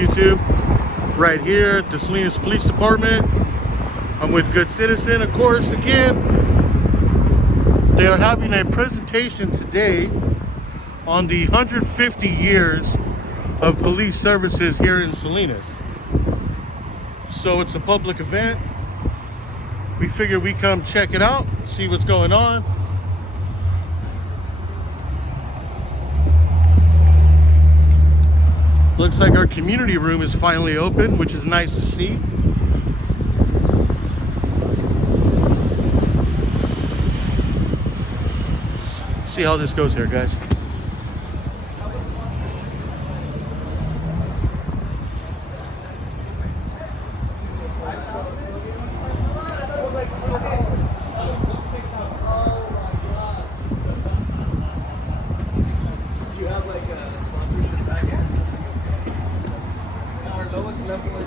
YouTube? Right here at the Salinas Police Department. I'm with Good Citizen, of course. Again, they are having a presentation today on the 150 years of police services here in Salinas. So it's a public event. We figured we come check it out, see what's going on. Looks like our community room is finally open, which is nice to see. Let's see how this goes here, guys.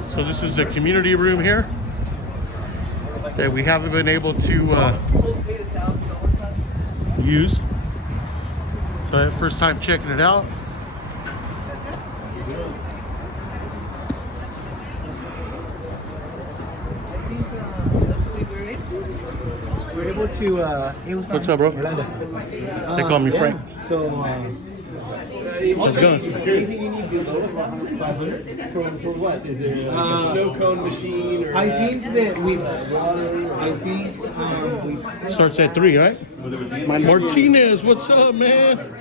So this is the community room here that we haven't been able to use. But first time checking it out. We're able to. What's up, bro? They call me Frank. So, how's it going? anything you need below 500 for what? Is it like a snow cone machine? Or I think that we. Starts at 3, right? Martinez, what's up, man?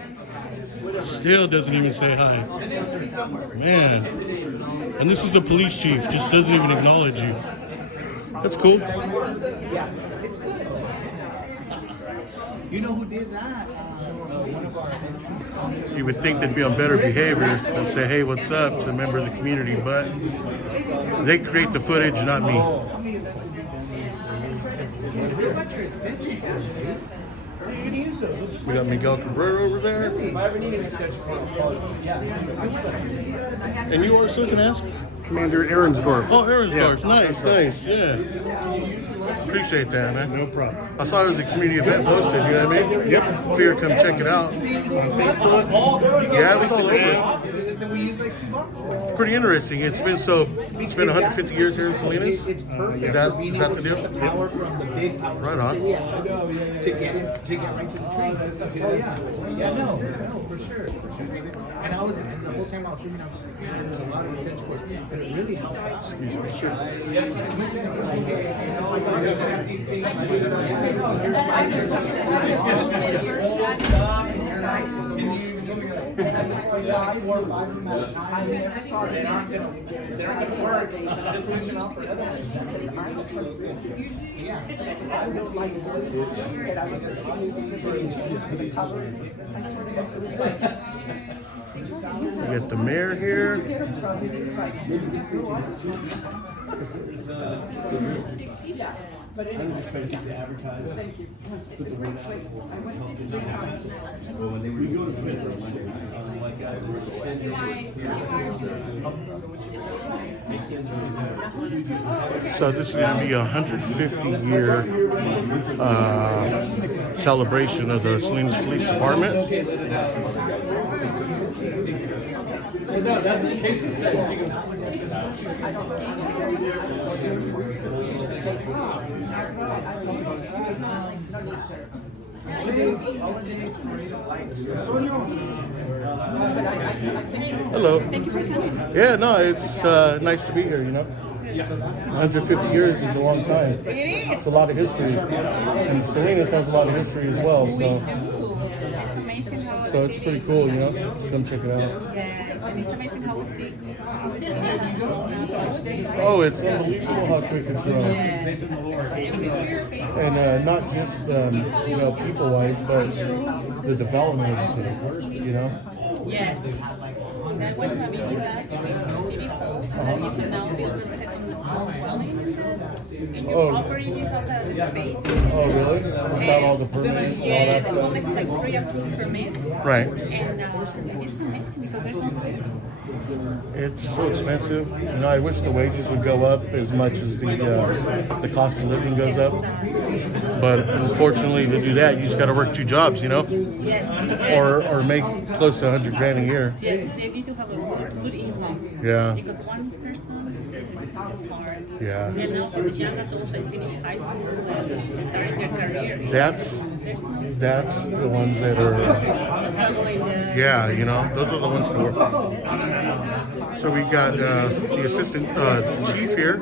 Still doesn't even say hi. Man. And this is the police chief, just doesn't even acknowledge you. That's cool. You know who did that? You would think they'd be on better behavior and say, hey, what's up, to a member of the community, but they create the footage, not me. We got Miguel Cabrera over there. And you also can ask? Commander Ahrensdorf. Oh, Ahrensdorf. Yes. Nice, yeah. Appreciate that, man. No problem. I saw it was a community event posted, you know what I mean? Yep. Figured come check it out. On Facebook. Yeah, it was all over. Pretty interesting. It's been 150 years here in Salinas? Is that the deal? Power from the big power. Right on. To get right to the train. Oh yeah, no, for sure. And the whole time I was thinking, I was just like, man, there's a lot of potential, but it really helped. Excuse me, sure. We got the mayor here. So this is going to be a 150-year celebration of the Salinas Police Department. Hello. Thank you for coming. Yeah, no, it's nice to be here, you know. 150 years is a long time. It is. It's a lot of history. And Salinas has a lot of history as well, so it's pretty cool, you know, to come check it out. Yes, and it's amazing how it's Oh, it's unbelievable how quick it's grown. And not just, you know, people-wise, but the development of the city, you know? Yes. That would have been that maybe full, you can now build a second small dwelling. In your property, you have a space. Oh, really? Without all the permits and all Yeah, that the stuff? public like pre-approved permits. Right. And it's amazing because there's no space. It's so expensive. You know, I wish the wages would go up as much as the cost of living goes up. But unfortunately, to do that, you just got to work 2 jobs, you know, Yes. or make close to 100 grand a year. Yes, exactly. need to have a good income. Yeah. Because one person is hard. Yeah. And also the young adults that finish high school and starting their career. That's the ones that are. Struggling. Yeah, you know, those are the ones to work on. So we got the assistant chief here,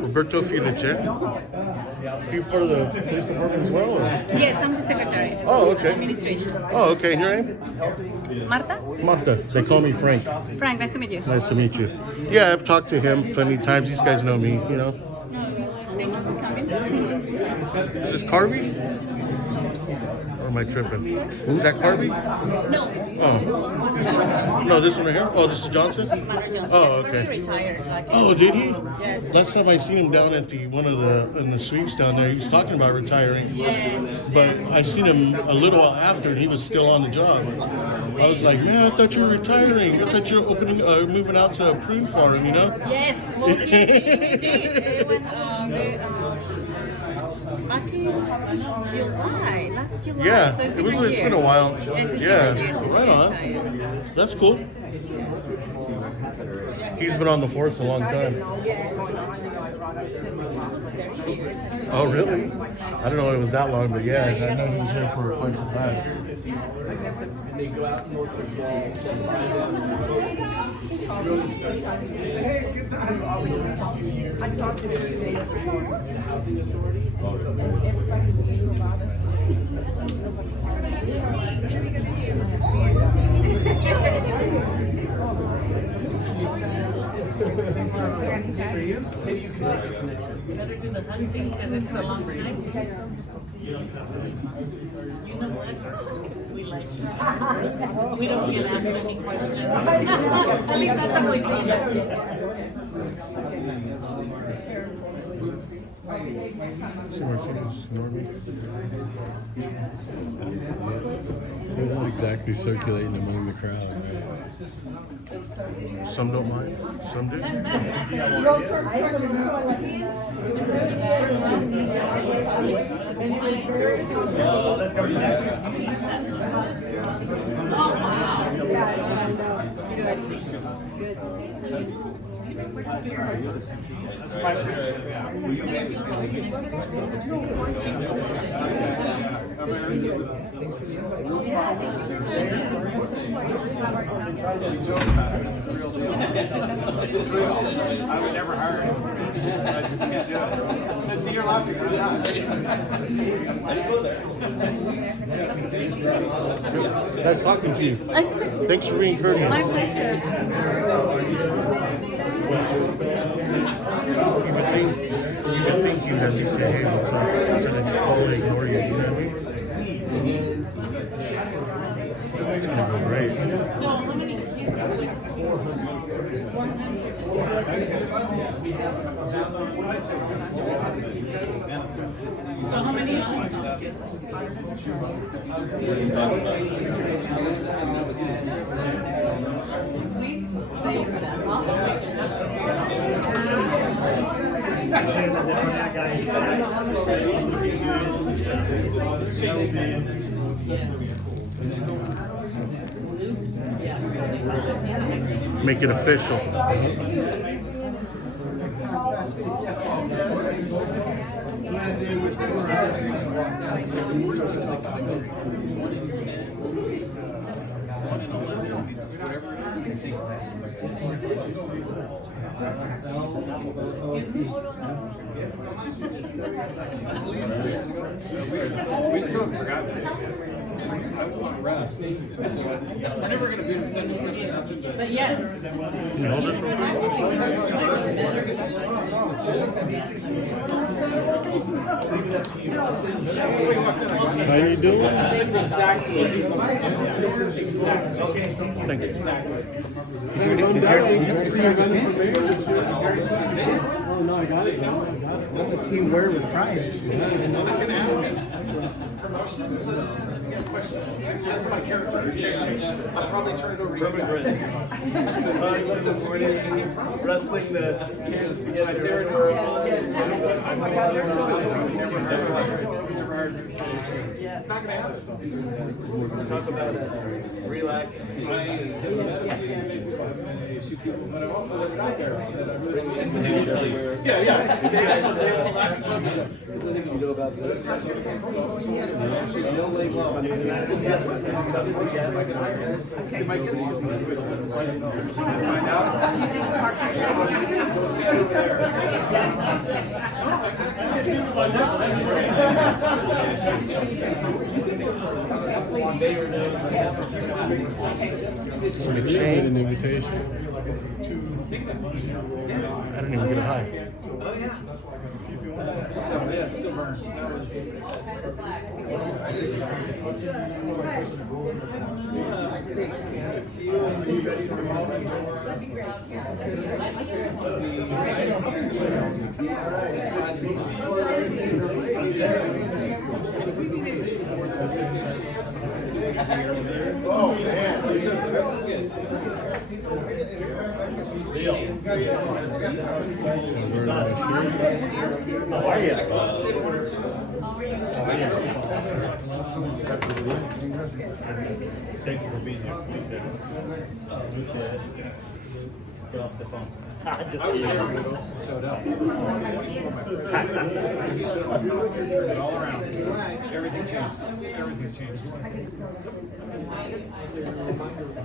Roberto Filice. You part of the police department as well? Or? Yes, I'm the secretary. Oh, okay. Administration. Oh, okay. And your name? Marta? Marta. They call me Frank. Frank, nice to meet you. Nice to meet you. Yeah, I've talked to him plenty of times. These guys know me, you know. Thank you for coming. Is this Carby? Or am I tripping? Is that Carby? No. Oh. No, this one right here? Oh, this is Johnson? Mother Johnson. Oh, okay. He retired. Oh, did he? Yes. Last time I seen him down at in the suites down there, he was talking about retiring. Yes. But I seen him a little while after, and he was still on the job. I was like, man, I thought you were retiring. I thought you were moving out to a prune farm, you know? Yes. Well, he did. Back in July, last July. Yeah, so it's been a while. Yes, it's Yeah, been a year since right he on. retired. That's cool. He's been on the force a long time. Yes. 30 years. Oh, really? I don't know if it was that long, but yeah, I know he was there for quite some time. Better do the hunting because it's a long time. You know what? We like you. We don't get asked any questions. At least that's how we They're not exactly circulating among the crowd, right? Some don't mind, some do. It's real. I would never hire him. I just can't do it. See, you're laughing. Nice talking to you. Thanks for being courteous. My pleasure. You would think you have to say, hey, what's up? So that you totally ignore you, you know what I mean? It's gonna go great. So how many kids? So how many? Make it official. We still haven't forgotten. I want to rest. I'm never going to beat him 77. But yes. Can you hold this real How you doing? That's exactly what he's like. Thank you. Oh, no, I got it. No, I got it. What does he wear with pride? That's my character. I'll probably turn it over to you guys. Wrestling the cans to get territory. Oh my God, they're so good. hard tradition. Yes. It's not gonna happen. Talk about relax. But I've also looked out there. Yeah. There's nothing you can do about this. Don't lay low. They might get find out. Let's get over there. So we get an invitation. I didn't even get a high. Oh yeah. So yeah, it still burns. That was. Oh man. How are you? Thank you for being here. Appreciate it. Get off the phone. Just Showed up. Turned it all around. Everything changed. Everything changed.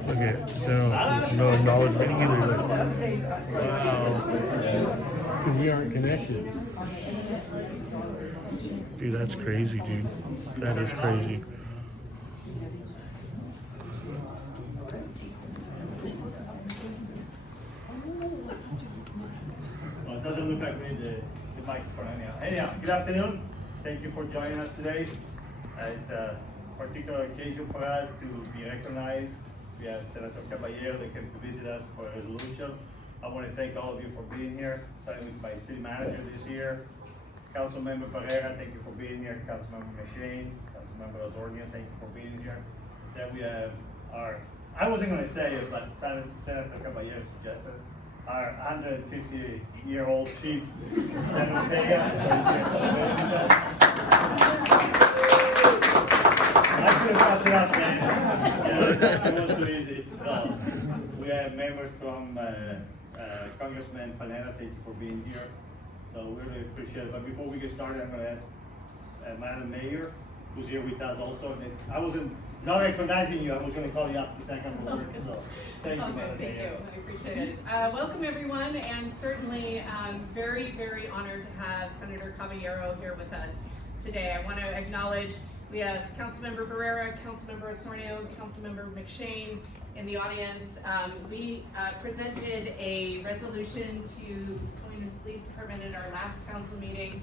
Okay, no acknowledgement either. Like, wow. Because we aren't connected. Dude, that's crazy, dude. That is crazy. Well, it doesn't look like we need the microphone anyhow. Anyhow, good afternoon. Thank you for joining us today. It's a particular occasion for us to be recognized. We have Senator Caballero that came to visit us for a resolution. I want to thank all of you for being here, starting with my city manager this year. Councilmember Pereira, thank you for being here. Councilmember Machine, Councilmember Azornian, thank you for being here. Then we have our, I wasn't going to say it, but Senator Caballero suggested, our 150-year-old chief, Dan Ortega. I couldn't pass it up, man. Yeah, it was too easy. So, we have members from Congressman Palena, thank you for being here. So we really appreciate it. But before we get started, I'm going to ask Madam Mayor, who's here with us also. I wasn't not recognizing you. I was going to call you up to second word. So thank you, Madam Thank Mayor. you. I appreciate it. Welcome everyone, and certainly very, very honored to have Senator Caballero here with us today. I want to acknowledge we have Councilmember Barrera, Councilmember Osornio, Councilmember McShane in the audience. We presented a resolution to Salinas Police Department at our last council meeting,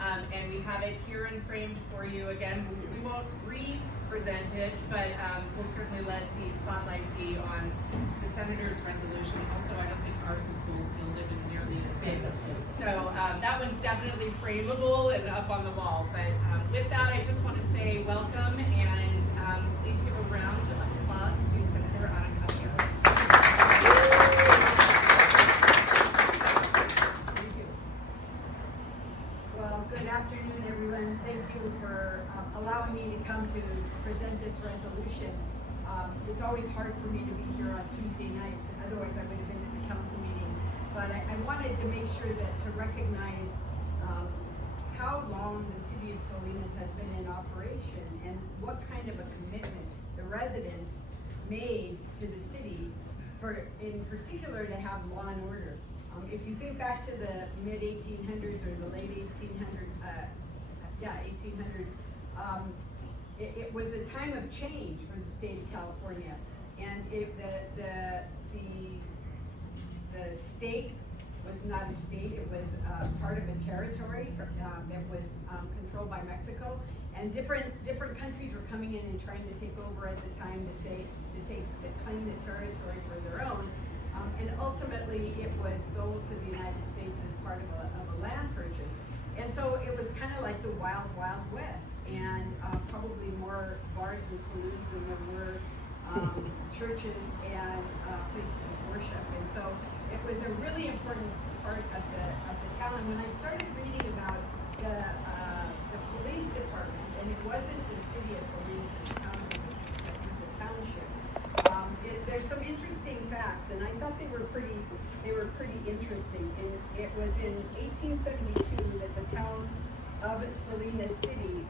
and we have it here and framed for you. Again, we won't re-present it, but we'll certainly let the spotlight be on the Senator's resolution. Also, I don't think ours is gold-gilded and nearly as big. So that one's definitely frameable and up on the wall. But with that, I just want to say welcome, and please give a round of applause to Senator Ana Caballero. Thank you. Well, good afternoon, everyone. Thank you for allowing me to come to present this resolution. It's always hard for me to be here on Tuesday nights, otherwise I would have been at the council meeting. But I wanted to make sure that to recognize how long the city of Salinas has been in operation and what kind of a commitment the residents made to the city for, in particular, to have law and order. If you think back to the mid 1800s or the late 1800s, it was a time of change for the state of California, and if the state was not a state, it was part of a territory that was controlled by Mexico, and different countries were coming in and trying to take over at the time to claim the territory for their own, and ultimately it was sold to the United States as part of a land purchase, and so it was kind of like the wild west, and probably more bars and saloons than there were churches and places of worship, and so it was a really important part of the town. And when I started reading about the the police department, and it wasn't the city of Salinas, the town, it was a township. There's some interesting facts, and I thought they were pretty interesting. And it was in 1872 that the town of Salinas City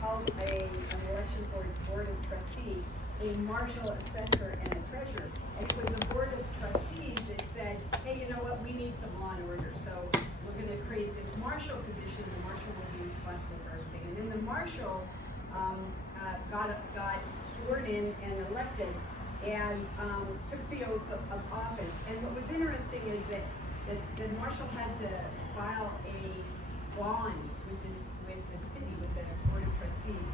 held an election for its board of trustees, a marshal, assessor, and a treasurer. And it was the board of trustees that said, hey, you know what, we need some law and order. So we're gonna create this marshal position. The marshal will be responsible for everything. And then the marshal got sworn in and elected and took the oath of office. And what was interesting is that the marshal had to file a bond with the city, with the board of trustees,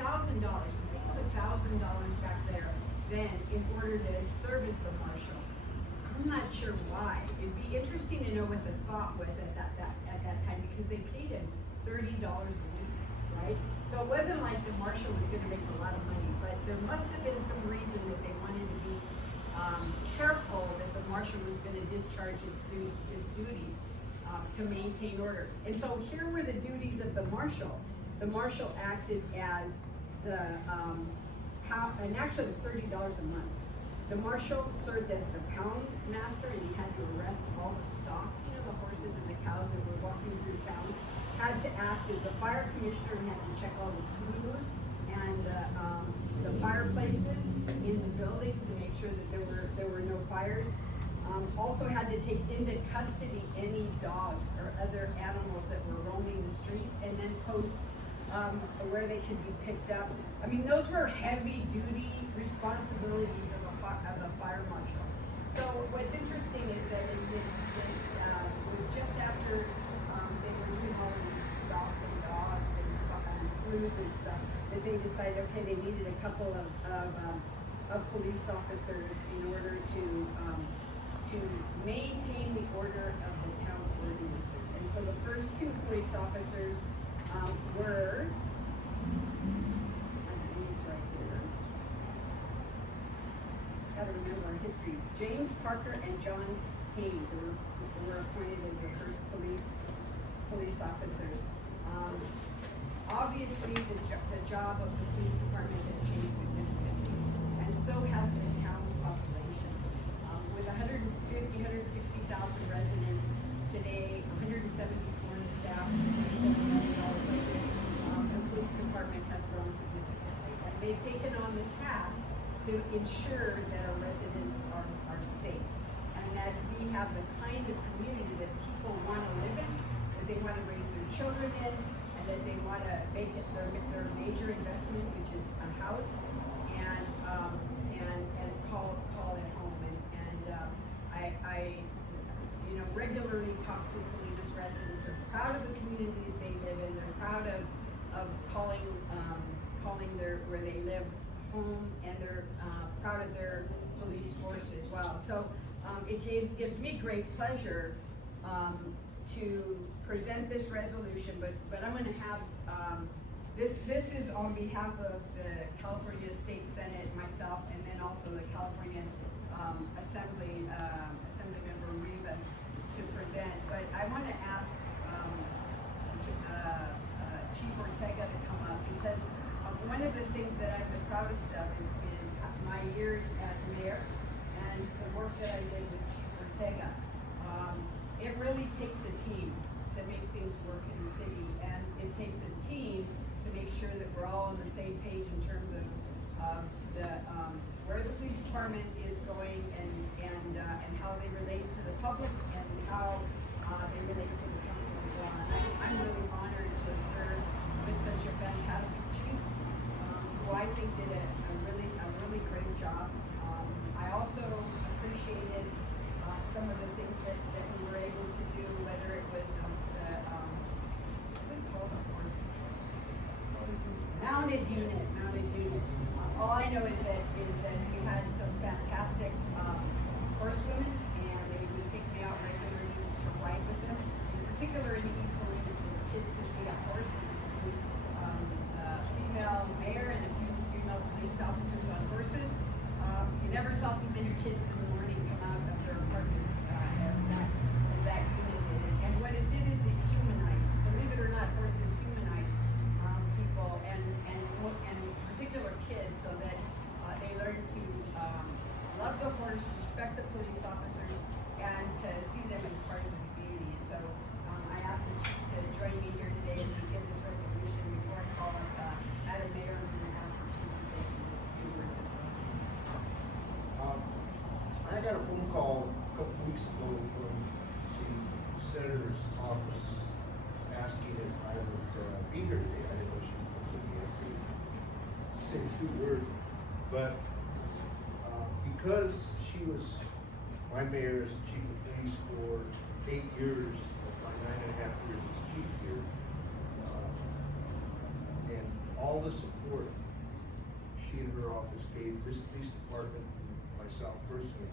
$1,000. Think of $1,000 back there then in order to serve as the marshal. I'm not sure why. It'd be interesting to know what the thought was at that time, because they paid him $30 a week, right? So it wasn't like the marshal was going to make a lot of money, but there must have been some reason that they wanted to be careful that the marshal was going to discharge his duties to maintain order. And so here were the duties of the marshal. The marshal acted as the and actually it was $30 a month. The marshal served as the pound master, and he had to arrest all the stock, the horses and the cows that were walking through town. Had to act as the fire commissioner and had to check all the flues and the fireplaces in the buildings to make sure that there were no fires. Also had to take into custody any dogs or other animals that were roaming the streets, and then post where they could be picked up. I mean, those were heavy-duty responsibilities of a fire marshal. So what's interesting is that it was just after they were doing all these stock and dogs and flues and stuff that they decided, okay, they needed a couple of police officers in order to maintain the order of the town ordinances. And so the first two police officers were, right here, gotta remember our history, James Parker and John Haynes were appointed as the first police officers. Obviously, the job of the police department has changed significantly, and so has the town population. With 160,000 residents today, 170 sworn staff, $27 million budget, the police department has grown significantly. And they've taken on the task to ensure that our residents are safe, and that we have the kind of community that people want to live in, that they want to raise their children in, and that they want to make it their major investment, which is a house, and call it home. I regularly talk to Salinas residents. They're proud of the community that they live in. They're proud of calling where they live home, and they're proud of their police force as well. So it gives me great pleasure to present this resolution, but I'm going to have this is on behalf of the California State Senate, myself, and then also the California Assembly Member Rivas to present. But I want to ask Chief Ortega to come up, because one of the things that I'm the proudest of is my years as mayor and the work that I did with Chief Ortega. It really takes a team to make things work in the city, and it takes a team to make sure that we're all on the same page in terms of where the police department is going and how they relate to the public and how they relate to the council as well. And I'm really honored to have served with such a fantastic chief, who I think did a really great job. I also appreciated some of the things that we were able to do, whether it was mounted unit. All I know is that we had some fantastic horsewomen, and they would take me out regularly to ride with them. In particular, in East Salinas, so the kids could see a horse and could see a female mayor and a few female police officers on horses. You never saw so many kids in the morning come out of their apartments as that unit did. And what it did is it humanized. Believe it or not, horses humanize kids so that they learn to love the horse, respect the police officers, and to see them as part of the community. And so I ask the chief to join me here today as we give this resolution. Before I call up Madam Mayor, I'm going to ask the chief to say a few words as well. I got a phone call a couple weeks ago from the senator's office asking if I would be here today. I didn't know she was going to be able to say a few words, but because she was my mayor as chief of police for 8 years of my 9.5 years as chief here, and all the support she and her office gave this police department and myself personally,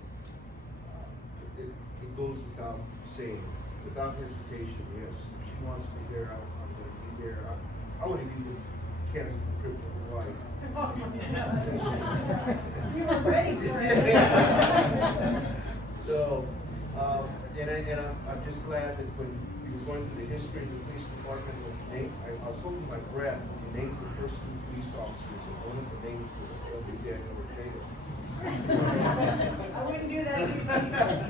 it goes without saying, without hesitation, yes. If she wants me there, I'm going to be there. I would have even canceled the trip to Hawaii. You were ready for it. So, I'm just glad that when we were going through the history of the police department, I was holding my breath when we named the first 2 police officers, and one of the names was Big Daniel Ortega. I wouldn't do that to you, Chief.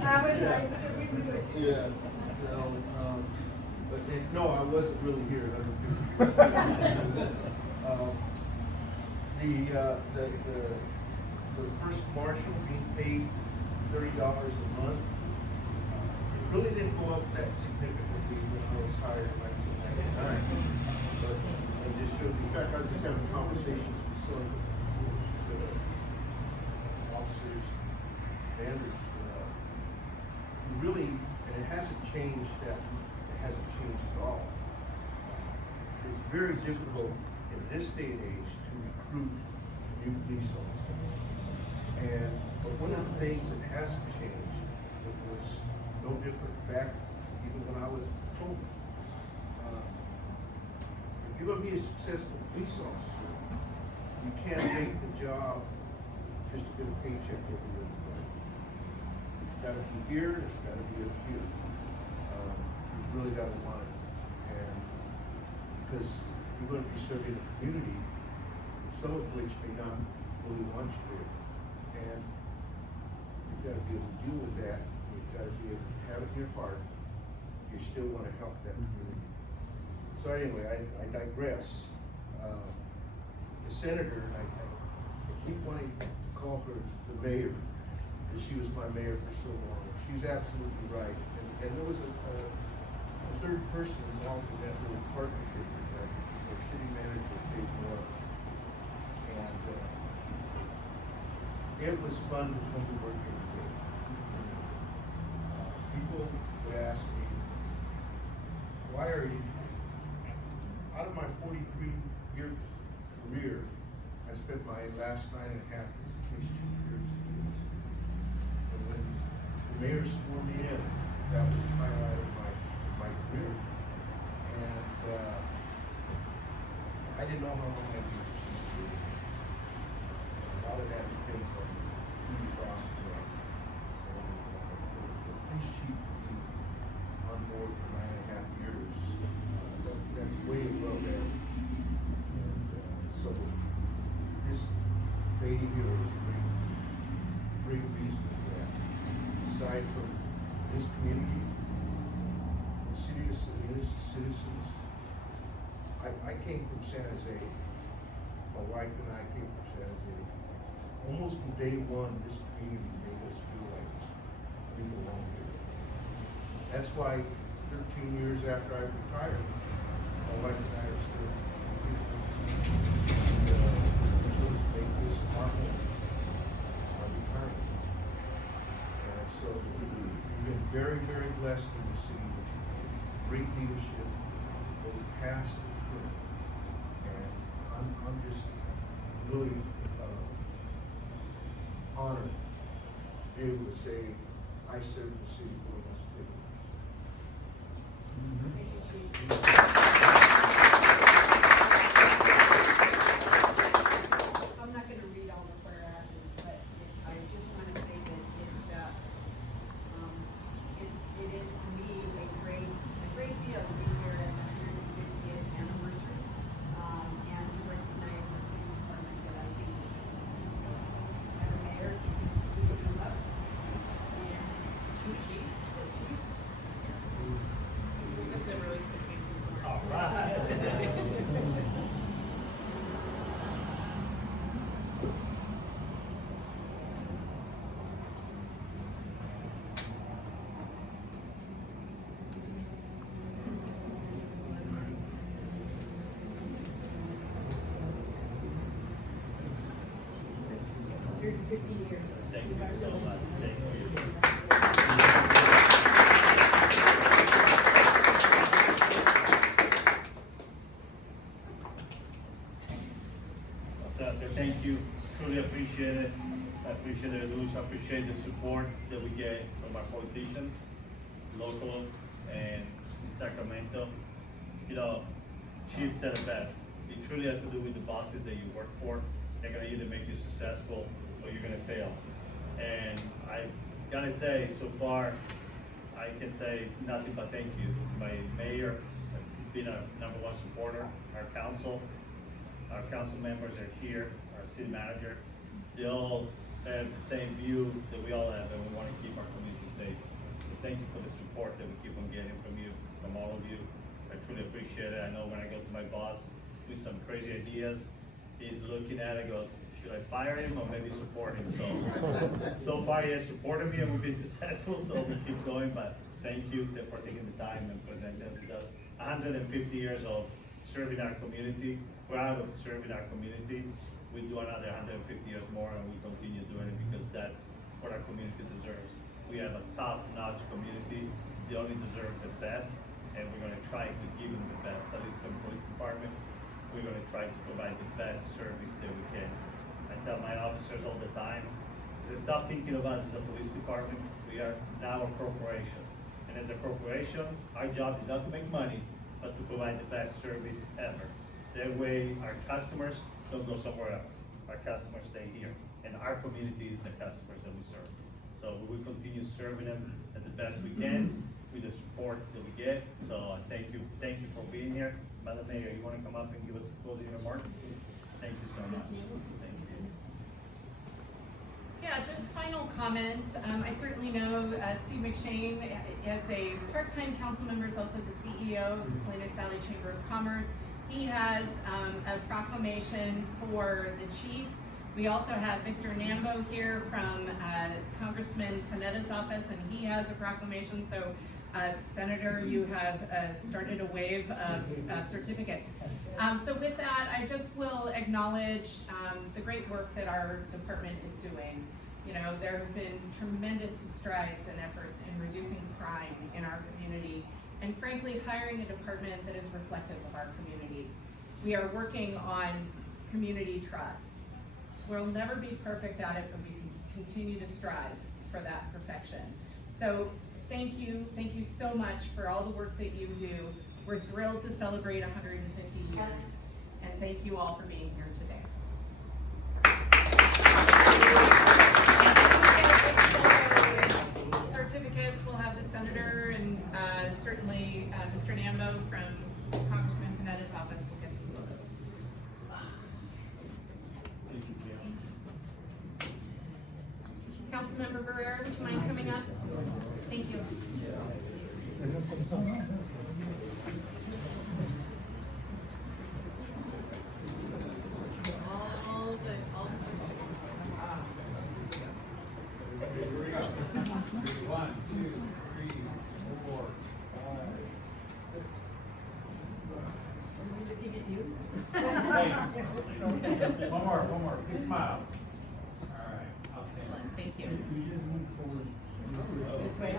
I wouldn't do it to you. Yeah. So, but then, no, I wasn't really here. The first marshal being paid $30 a month, it really didn't go up that significantly when I was hired in 1999. But I just showed, in fact, I was just having conversations with some of the officers, commanders, really, and it hasn't changed at all. It's very difficult in this day and age to recruit new police officers. But one of the things that hasn't changed, that was no different back even when I was at home. If you're going to be a successful police officer, you can't make the job just to get a paycheck every week. It's got to be here, it's got to be up here. You've really got to want it. And because you're going to be serving a community, some of which may not really want you there. And you've got to be able to deal with that. You've got to be able to have it in your heart. You still want to help that community. So anyway, I digress. The senator, I keep wanting to call her the mayor, because she was my mayor for so long. She's absolutely right. And there was a third person involved in that little partnership with that, our city manager, Dave Moore. And it was fun to come to work every day. People would ask me, why are you, out of my 43-year career, I spent my last 9.5 years as police chief here in Salinas. And when the mayor swore me in, that was the highlight of my career. And I didn't know how long I'd be the chief for. A lot of that depends on who you cross from. And for the police chief to be on board for 9.5 years, that's way above average. And so this lady here is a great reason for that. Aside from this community, the city of Salinas, citizens. I came from San Jose. My wife and I came from San Jose. Almost from day one, this community made us feel like we belong here. That's why 13 years after I retired, my wife and I are still here. We chose to make this our home, our retirement. And so we've been very, very blessed in the city with great leadership, both past and current. And I'm just really honored to be able to say I served the city for almost 10 years. Thank you, Chief. I'm not going to read all the whereases, but I just want to say that it is to me a great deal to be here at the 150th anniversary and to recognize the police department that I think is 150 years. Thank you so much. Thank you. Senator, thank you. Truly appreciate it. I appreciate the resolution. I appreciate the support that we get from our politicians, local and in Sacramento. You know, Chief said it best. It truly has to do with the bosses that you work for. They're gonna either make you successful or you're gonna fail. And I gotta say, so far, I can say nothing but thank you to my mayor. He's been a #1 supporter. Our council members are here, our city manager. They all have the same view that we all have, and we want to keep our community safe. So thank you for the support that we keep on getting from you, from all of you. I truly appreciate it. I know when I go to my boss with some crazy ideas, he's looking at it, goes, should I fire him or maybe support him? So far he has supported me and we've been successful, so we keep going. But thank you for taking the time and presenting us with us. 150 years of serving our community, proud of serving our community. We do another 150 years more and we continue doing it because that's what our community deserves. We have a top-notch community. They only deserve the best and we're gonna try to give them the best, at least from the police department. We're gonna try to provide the best service that we can. I tell my officers all the time, stop thinking of us as a police department. We are now a corporation. And as a corporation, our job is not to make money, but to provide the best service ever. That way, our customers don't go somewhere else. Our customers stay here. And our community is the customers that we serve. So we will continue serving them at the best we can with the support that we get. So thank you for being here. Madam Mayor, you want to come up and give us a closing remark? Thank you so much. Thank you. Yeah, just final comments. I certainly know Steve McShane, as a part-time council member, is also the CEO of the Salinas Valley Chamber of Commerce. He has a proclamation for the chief. We also have Victor Nambo here from Congressman Panetta's office, and he has a proclamation. So, Senator, you have started a wave of certificates. So with that, I just will acknowledge the great work that our department is doing. You know, there have been tremendous strides and efforts in reducing crime in our community, and frankly, hiring a department that is reflective of our community. We are working on community trust. We'll never be perfect at it, but we can continue to strive for that perfection. So thank you so much for all the work that you do. We're thrilled to celebrate 150 years, and thank you all for being here today. Certificates, we'll have the senator and certainly Mr. Nambo from Congressman Panetta's office will get some photos. Councilmember Barrera, would you mind coming up? Thank you. All the certificates. 1, 2, 3, 4, 5, 6. Looking at you. One more. Big smiles. All right, I'll stand. Thank you. This way.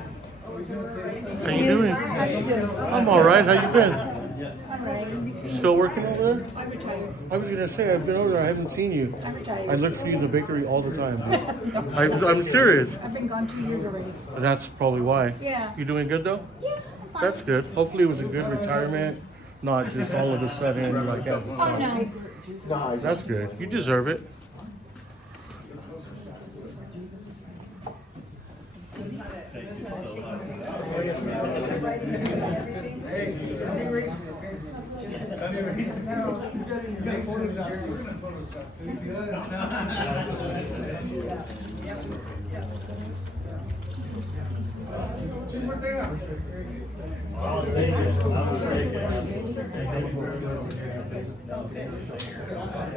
How you doing? How you doing? I'm all right. How you been? Yes. I'm right. You still working over there? I'm retired. I was gonna say I've been over there. I haven't seen you. I'm retired. I look for you in the bakery all the time. Dude. I'm serious. I've been gone 2 years already. That's probably why. Yeah. You doing good though? Yeah, I'm fine. That's good. Hopefully it was a good retirement, not just all of a sudden like that. Oh, no. No, that's good. You deserve it.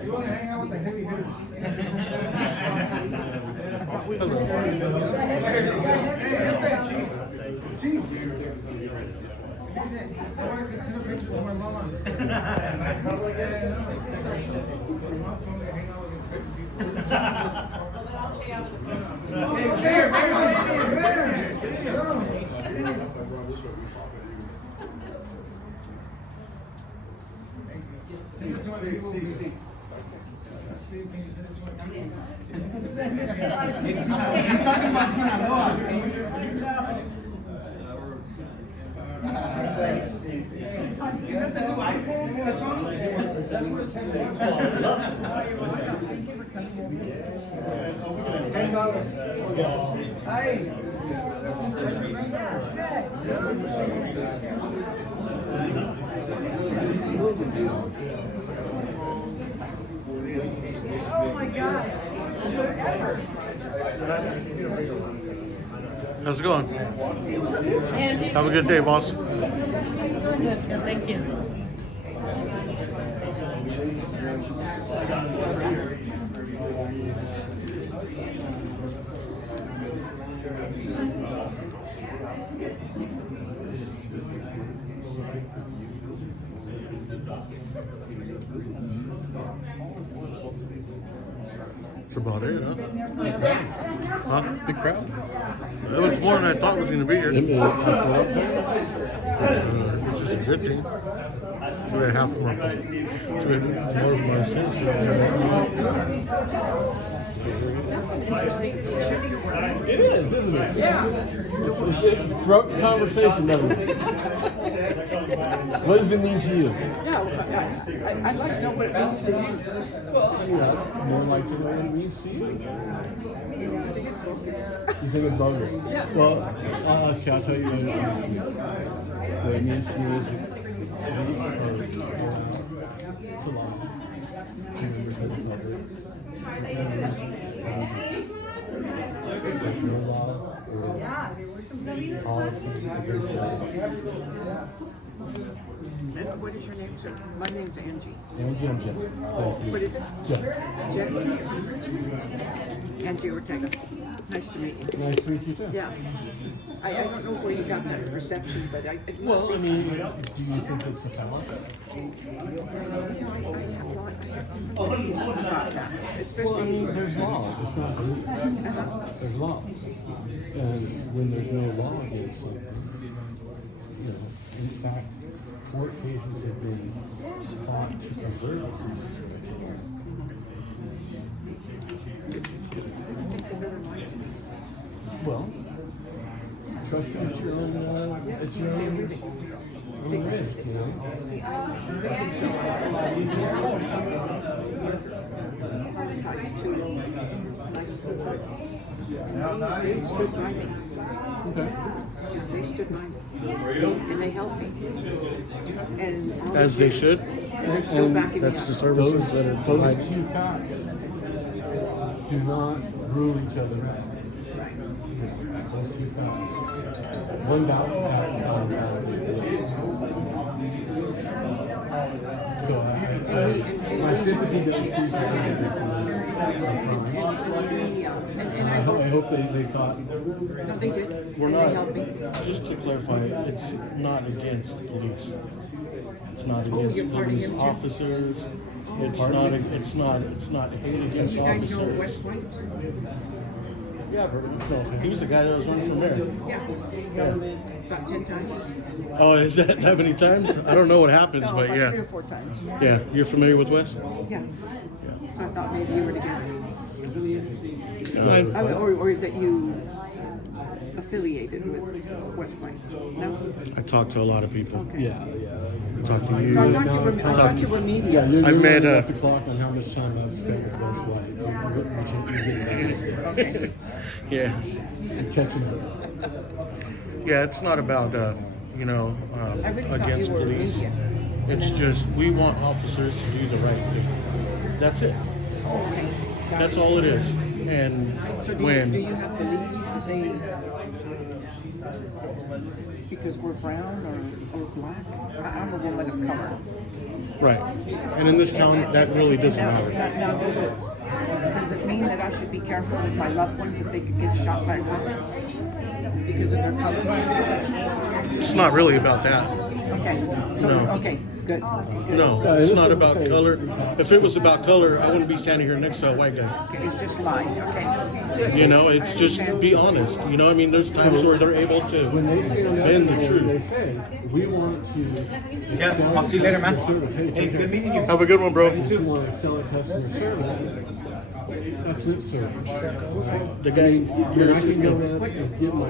You want to hang out with the heavy hitters? Chief. That way I can see the pictures of my mama. Probably get it. My mom told me to hang out with these people. Well, then I'll stay Steve, can you send it to him? He's talking about Sinaloa, Steve. Is that the new iPhone that's on? That's what it said. $10. Hi. Oh my gosh. How's it going? Have a good day, boss. Thank you. That's about it, huh? Huh? Big crowd. It was more than I thought was going to be here. That's what I'm saying. It's just a good thing. Too bad half of my It is, isn't it? Yeah. It corrupts conversation, doesn't it? What does it mean to you? I'd like to know what it means to you. Yeah, more like to know what it means to you. You think it's bogus? Yeah. Well, okay, I'll tell you what it means to me. What it means to me is that police are allowed to lie to members of the public. There's no law or policy against that. What is your name, sir? My name's Angie. Angie, I'm Jeff. Nice to meet What you. is it? Jeff. Jeff? Angie Ortega. Nice to meet you. Nice to meet you too. Yeah. I don't know where you got that perception, but I Well, I mean, do you think it's a fallacy? I have different beliefs about that. Well, I Especially, mean, there's laws. It's not beliefs. There's laws. And when there's no law against something, you know, in fact, court cases have been thought to preserve it. Well, trust it at your own risk, you know. besides two nice people. They stood by me. Okay. They stood by me. And they helped me. And all As they should. They're still backing me That's up. the services that are Those provided. two facts do not rule each other out. Right. Those two facts. One doubt so my sympathy goes to the And I I hope they caught. No, they did. We're And not, they helped me. just to clarify, it's not against police. It's not against you're part of police him too? officers. It's not hate against You guys know officers. West Point? Yeah, he was the guy that was running for mayor. Yeah. Yeah. About 10 times. Oh, is that many times? I don't know what happens, No, but about 3 or yeah. 4 times. Yeah, you're familiar with Wes? Yeah. So I thought maybe you were together. I- Or that you affiliated with West Point. No? I talk to a lot of people. Okay. Yeah. I talk to you. So I thought you were Yeah, media. you're I've met, off the clock on how much time I've spent with West White. Okay. Yeah. You're catching up. Yeah, it's not about, I really thought against you were police. media. It's just, we want officers to do the right thing. That's it. Okay. That's all it is. And So do you have beliefs that they, because we're brown or black? I'm a woman of color. right. And in this town, that really doesn't matter. Now, does it mean that I should be careful with my loved ones if they could get shot by a cop because of their color? It's not really about that. Okay, so, No. okay, good. No, it's not about color. If it was about color, I wouldn't be standing here next to a white guy. Okay, it's just lying, okay. You know, it's just be honest. You know, I mean, there's times where they're able to When they stand up bend the there, truth. they say, we want to. Yeah, I'll see you later, man. Service. Hey, Hey, take good care. meeting you. Have a good one, bro. If you want excellent customer service, that's lip service. The guy, your I can go assistant. down and get my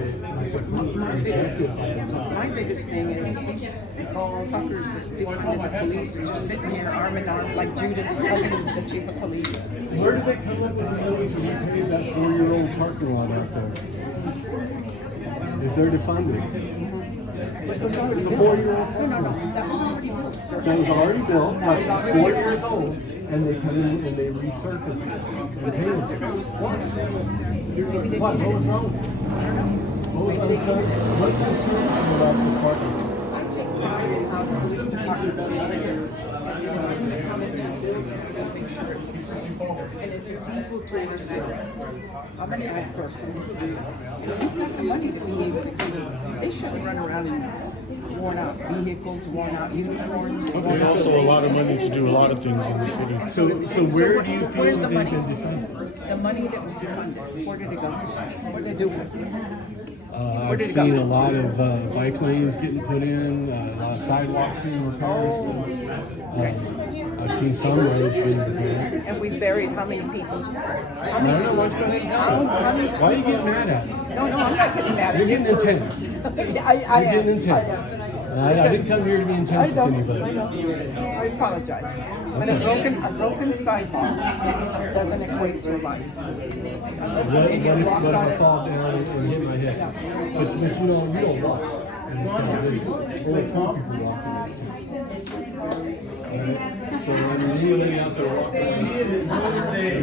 rejected all the time. My biggest thing is these fuckers defunding the police are just sitting here arm in arm like Judas hugging the chief of police. Where did they come up with the money to repave that 4-year-old parking lot out there? Is there defunding? But it was already It's a built. 4-year-old No, no, no, that was already built, sir. that was already built, like 4 years old, and they come in and they resurface it and paint it. What? What? What was wrong? What was uncertain? What's uncertain about this parking lot? I take pride in how the police department does they come into the building and make sure and it's equal to our city. I'm an old person. You've got the money to be able to do it. They shouldn't run around in worn out vehicles, worn out uniforms. There's also a lot of money to do a lot of things in the city. So where do you feel Where's that the they've money? been defunded? The money that was defunded, where did it go? What did they do with it? Where I've did it go? seen a lot of bike lanes getting put in, a lot of sidewalks being repaired. I've seen some roads being repaired. And we buried how many people? I don't know what's going on. Why are you getting mad at me? No, I'm not getting mad. You're getting intense. I You're getting intense. I didn't come here to be I intense with know. anybody. I apologize. But a broken sidewalk doesn't equate to life. Unless What an idiot if, walks what if on I it. fall down and hit my head? But you don't walk. And it's not video. Only two people walking. Alright? So I mean, anybody out there walking.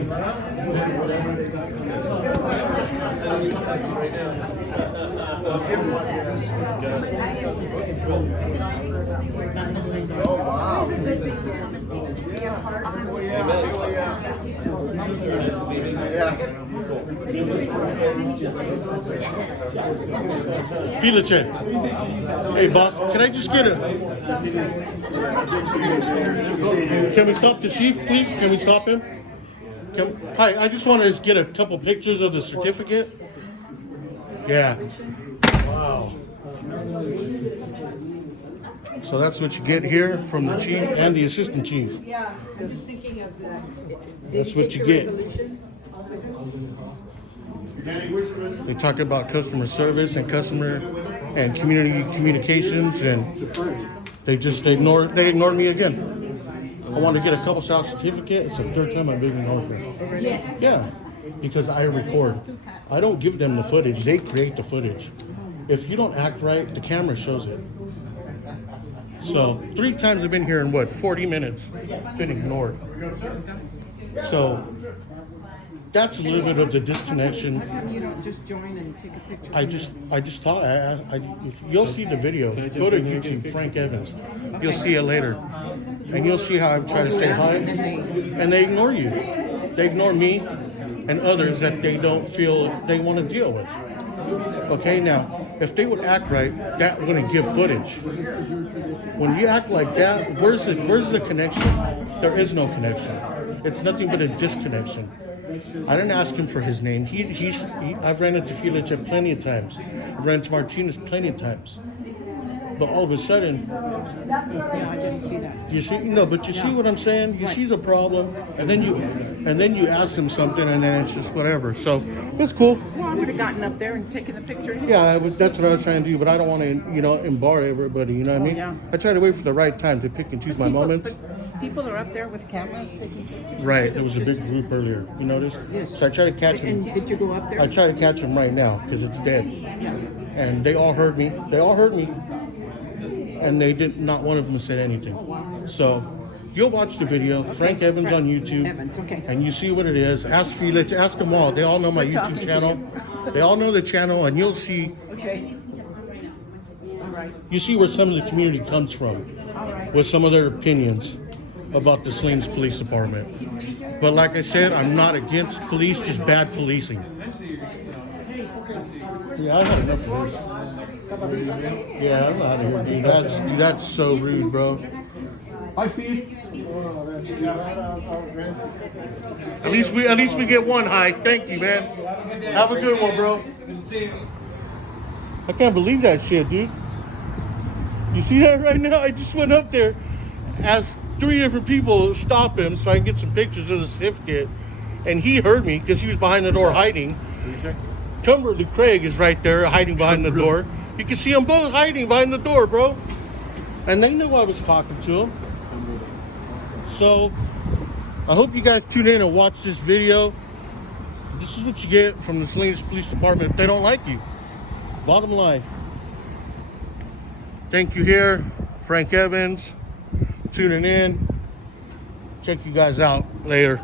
Filice. Hey, boss, can I just get a... Can we stop the chief, please? Can we stop him? Hi, I just want to get a couple pictures of the certificate. Yeah. Wow. So that's what you get here from the chief and the assistant chief. Yeah, I'm just thinking of the. That's what you get. They talk about customer service and customer and community communications, and they ignored me again. I want to get a couple shot certificate. It's the third time I've been ignored here. Yes. Yeah, because I record. I don't give them the footage. They create the footage. If you don't act right, the camera shows it. So 3 times I've been here in 40 minutes, been ignored. So that's a little bit of the disconnection. How come you don't just join and take a picture? I just thought, you'll see the video. Go to YouTube, Frank Evans. You'll see it later. And you'll see how I try to say hi. And they ignore you. They ignore me and others that they don't feel they want to deal with. Okay, now, if they would act right, that wouldn't give footage. When you act like that, where's the connection? There is no connection. It's nothing but a disconnection. I didn't ask him for his name. I've ran into Filice plenty of times. I've ran into Martinez plenty of times. But all of a sudden, Yeah, I didn't see that. you see, no, but you see what I'm saying? You see the problem, and then you ask him something, and then it's just whatever. So that's cool. Well, I would have gotten up there and taken the picture. Yeah, that's what I was trying to do, but I don't want to, embar everybody. You know what I mean? yeah. I try to wait for the right time to pick and choose my moments. People are up there with cameras taking pictures. Right. There was a big group earlier. You notice? Yes. So I try to catch And him. did you go up there? I try to catch him right now because it's dead, Yeah. and they all heard me. And they did not one of them said anything. So you'll watch the video, Frank Evans on YouTube, Evans, okay. and you see what it is. Ask Filice, ask them all. They all know my We're talking YouTube to channel. They all know the channel, and you'll see. Okay. All right. You see where some of the community comes from All right. with some of their opinions. about the Salinas Police Department. But like I said, I'm not against police, just bad policing. Yeah, I had enough of this. Yeah, I'm out of here, dude. That's so rude, bro. Hi, Steve. At least we get one high. Thank you, man. Have a good one, bro. I can't believe that shit, dude. You see that right now? I just went up there, asked 3 different people to stop him so I can get some pictures of the certificate, and he heard me because he was behind the door hiding. Cumberly Craig is right there hiding behind the door. You can see them both hiding behind the door, bro. And they knew I was talking to them. So, I hope you guys tune in and watch this video. This is what you get from the Salinas Police Department if they don't like you. Bottom line. Thank you here, Frank Evans, tuning in. Check you guys out later.